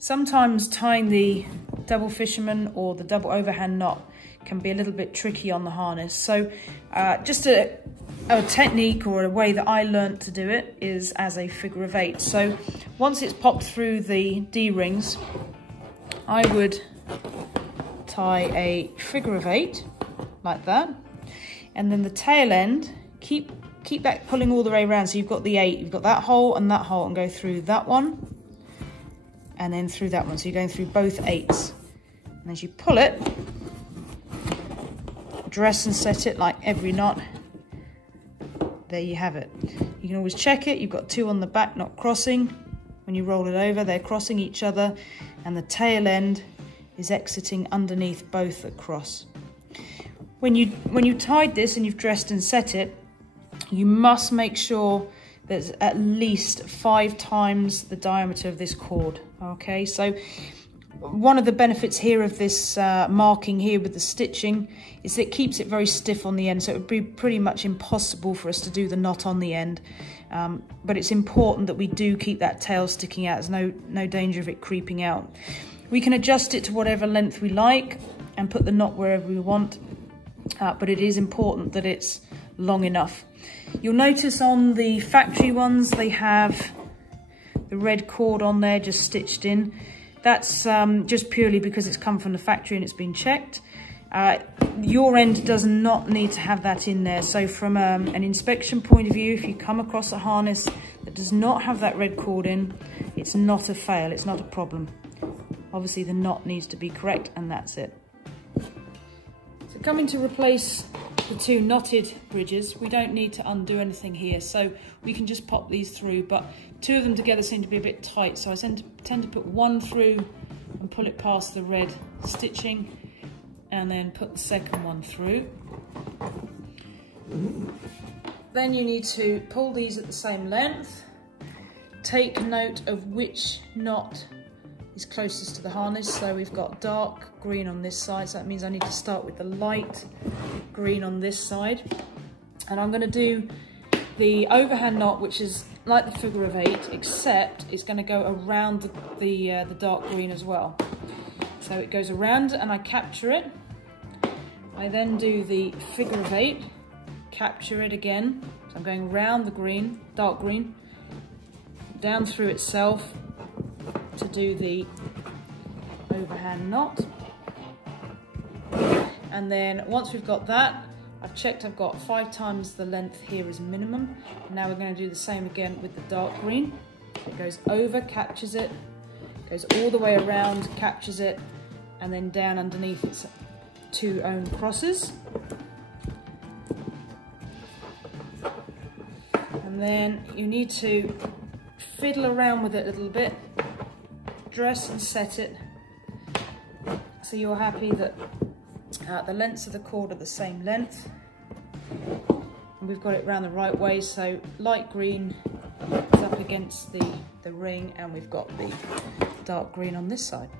Sometimes tying the double fisherman or the double overhand knot can be a little bit tricky on the harness. So just a technique or a way that I learnt to do it is as a figure of 8. So once it's popped through the D-rings, I would tie a figure of 8 like that, and then the tail end, keep that pulling all the way around. So you've got the 8, you've got that hole, and go through that one, and then through that one. So you're going through both 8s, and as you pull it, dress and set it like every knot. There you have it. You can always check it. You've got 2 on the back not crossing. When you roll it over, they're crossing each other, and the tail end is exiting underneath both that cross. When you tied this and you've dressed and set it, you must make sure there's at least 5 times the diameter of this cord. Okay, so one of the benefits here of this marking here with the stitching is that it keeps it very stiff on the end, so it would be pretty much impossible for us to do the knot on the end. But it's important that we do keep that tail sticking out. There's no danger of it creeping out. We can adjust it to whatever length we like and put the knot wherever we want, but it is important that it's long enough. You'll notice on the factory ones they have the red cord on there just stitched in. That's just purely because it's come from the factory and it's been checked. Your end does not need to have that in there. So from an inspection point of view, if you come across a harness that does not have that red cord in, it's not a fail, it's not a problem. Obviously the knot needs to be correct, and that's it. So coming to replace the 2 knotted bridges, we don't need to undo anything here, so we can just pop these through, but 2 of them together seem to be a bit tight, so I tend to put 1 through and pull it past the red stitching, and then put the second one through. Then you need to pull these at the same length. Take note of which knot is closest to the harness. So we've got dark green on this side, so that means I need to start with the light green on this side. And I'm going to do the overhand knot, which is like the figure of 8, except it's going to go around the dark green as well. So it goes around and I capture it. I then do the figure of 8, capture it again. So I'm going around the green, dark green, down through itself to do the overhand knot. And then once we've got that, I've checked I've got 5 times the length here as minimum. Now we're going to do the same again with the dark green. It goes over, captures it, goes all the way around, captures it, and then down underneath its 2 own crosses. And then you need to fiddle around with it a little bit, dress and set it so you're happy that the lengths of the cord are the same length, and we've got it round the right way. So light green is up against the ring, and we've got the dark green on this side.